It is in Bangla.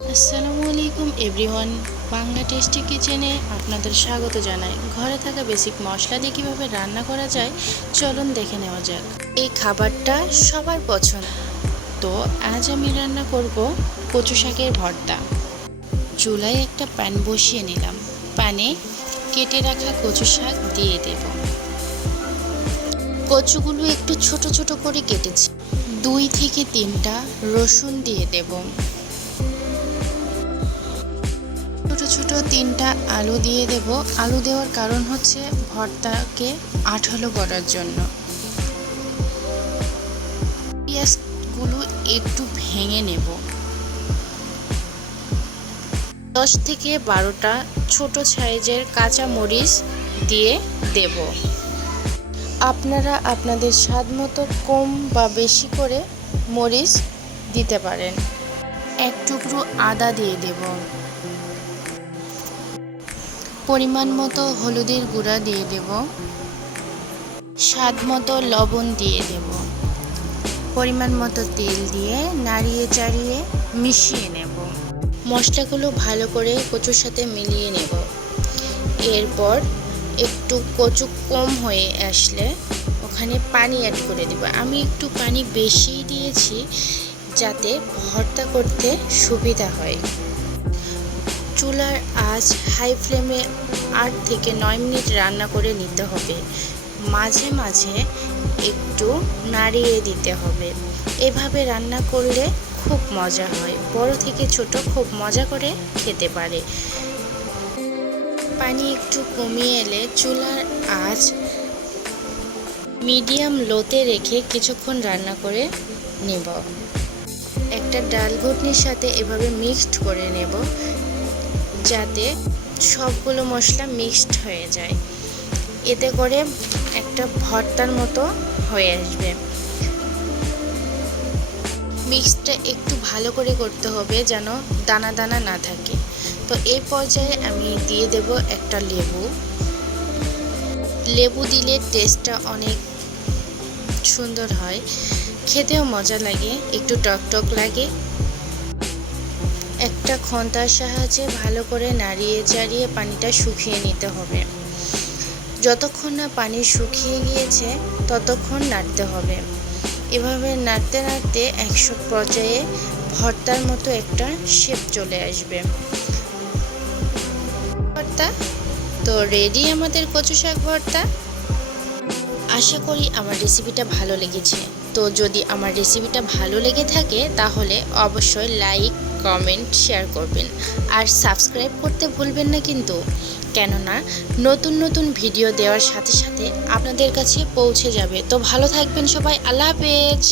আসসালামু আলাইকুম এভরিওয়ান। বাংলা টেস্টি কিচেনে আপনাদের স্বাগত জানাই। ঘরে থাকা বেসিক মশলা দিয়ে কীভাবে রান্না করা যায় চলুন দেখে নেওয়া যাক। এই খাবারটা সবার পছন্দ। তো আজ আমি রান্না করব কচু শাকের ভর্তা। চুলায় একটা প্যান বসিয়ে নিলাম। প্যানে কেটে রাখা কচু শাক দিয়ে দেব। কচুগুলো একটু ছোট ছোট করে কেটেছি। 2 থেকে 3টা রসুন দিয়ে দেব। ছোট ছোট 3টা আলু দিয়ে দেব। আলু দেওয়ার কারণ হচ্ছে ভর্তাকে আঠালো করার জন্য। পেঁয়াজগুলো একটু ভেঙে নেব। 10 থেকে 12টা ছোট সাইজের কাঁচা মরিচ দিয়ে দেব। আপনারা আপনাদের স্বাদ মতো কম বা বেশি করে মরিচ দিতে পারেন। 1 টুকরো আদা দিয়ে দেব। পরিমাণ মতো হলুদের গুঁড়া দিয়ে দেব। স্বাদ মতো লবণ দিয়ে দেব। পরিমাণ মতো তেল দিয়ে নাড়িয়ে চাড়িয়ে মিশিয়ে নেব। মশলাগুলো ভালো করে কচুর সাথে মিলিয়ে নেব। এরপর একটু কচু কম হয়ে আসলে ওখানে পানি অ্যাড করে দেব। আমি একটু পানি বেশি দিয়েছি যাতে ভর্তা করতে সুবিধা হয়। চুলার আঁচ হাই ফ্লেমে 8 থেকে 9 মিনিট রান্না করে নিতে হবে। মাঝে মাঝে একটু নাড়িয়ে দিতে হবে। এভাবে রান্না করলে খুব মজা হয়। বড় থেকে ছোট খুব মজা করে খেতে পারে। পানি একটু কমিয়ে এলে চুলার আঁচ মিডিয়াম লোতে রেখে কিছুক্ষণ রান্না করে নেব। একটা ডাল ঘুটনির সাথে এভাবে মিক্সড করে নেব যাতে সবগুলো মশলা মিক্সড হয়ে যায়। এতে করে একটা ভর্তার মতো হয়ে আসবে। মিক্সটা একটু ভালো করে করতে হবে যেন দানা দানা না থাকে। তো এই পর্যায়ে আমি দিয়ে দেব একটা লেবু। লেবু দিলে টেস্টটা অনেক সুন্দর হয়, খেতেও মজা লাগে, একটু টক টক লাগে। একটা খন্তার সাহায্যে ভালো করে নাড়িয়ে চাড়িয়ে পানিটা শুকিয়ে নিতে হবে। যতক্ষণ না পানি শুকিয়ে গিয়েছে ততক্ষণ নাড়তে হবে। এভাবে নাড়তে নাড়তে এক পর্যায়ে ভর্তার মতো একটা শেপ চলে আসবে। ভর্তা তো রেডি আমাদের কচু শাক ভর্তা। আশা করি আমার রেসিপিটা ভালো লেগেছে। তো যদি আমার রেসিপিটা ভালো লেগে থাকে তাহলে অবশ্যই লাইক, কমেন্ট, শেয়ার করবেন। আর সাবস্ক্রাইব করতে ভুলবেন না কিন্তু, কেননা নতুন নতুন ভিডিও দেওয়ার সাথে সাথে আপনাদের কাছে পৌঁছে যাবে। তো ভালো থাকবেন সবাই। আল্লাহ হাফেজ।